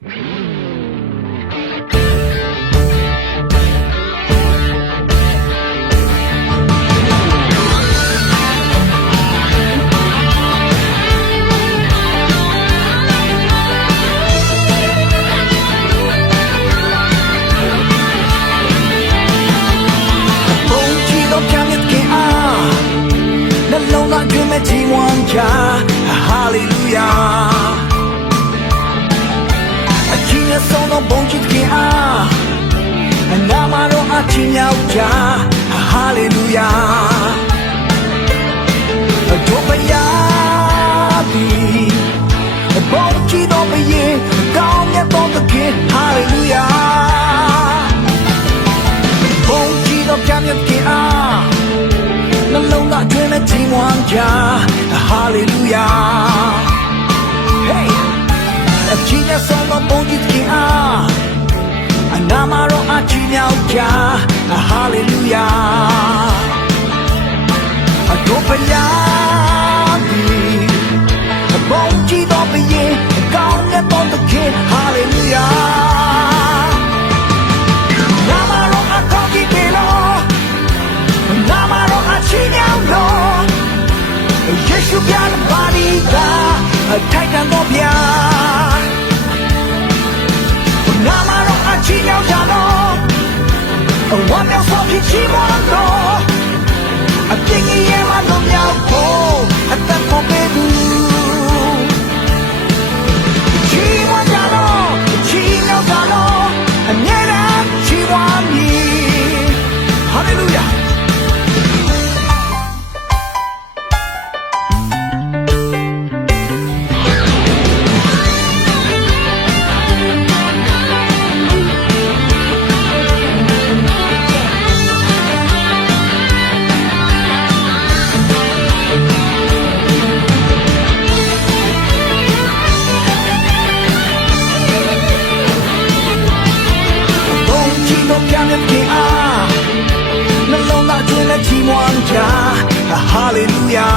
ဘုံ ချင်းရောက်ချဟာလေလုယာတို့ပယာဒီဘုံကြည့်တော့ဘယင်ကောင်းမြတ်သောသခင်ဟာလေလုယာဘုံကြည့်တော့ပြမြတ်ခင်အားနှလုံးသားအတွင်းနဲ့ချိန်ဝမ်းကြဟာလေလုယာ Hey အချင်းရဲ့ဆုံးသောဘုံကြည့်ခင်အားအနာမတော်အချင်းမြောက်ကြ ဟာလေလုယာအတော့ပယာဒီဘုံကြည့်တော့ဘယင်ကောင်းတဲ့တော်သခင်ဟာလေလုယာ Namaro a cogi pelo Namaro a chinyalo Yeshu pian barita Taitan go pia miao so pi chi mo lo A pingi ye ma န်တဲ့ခင်အားနှလုံးသားကျွင်းနဲ့ချီးမွမ်းကြဟာလေလုယာ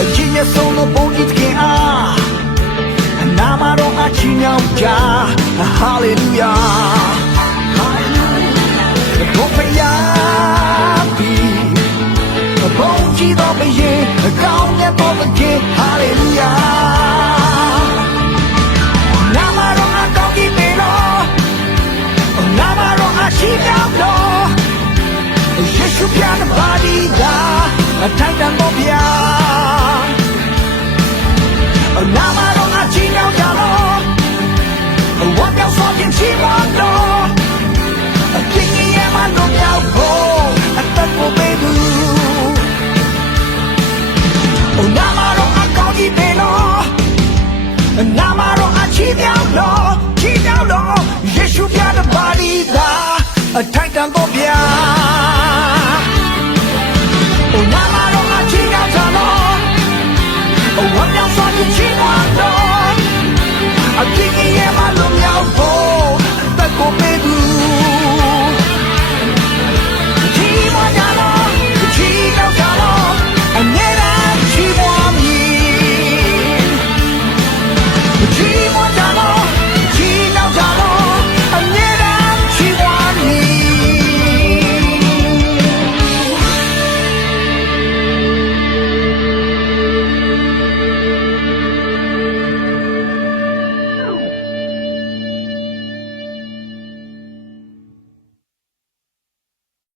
အချင်းရဲ့ဆုံးသောဘုံကြီးခင်အားအနာမတော်အချင်းရောက်ကြဟာလေလုယာ Namaro a chinyalo Yeshu pian badida A taitan mo pia Namaro အထိုက်တန်တော့ဗျာ။အိုနာမတော့အချင်းရောက်တာလို့အဝမ်းမြောက်စွာချင်းချီးမွမ်းတော့အပြစ်ကြီးရဲ့မ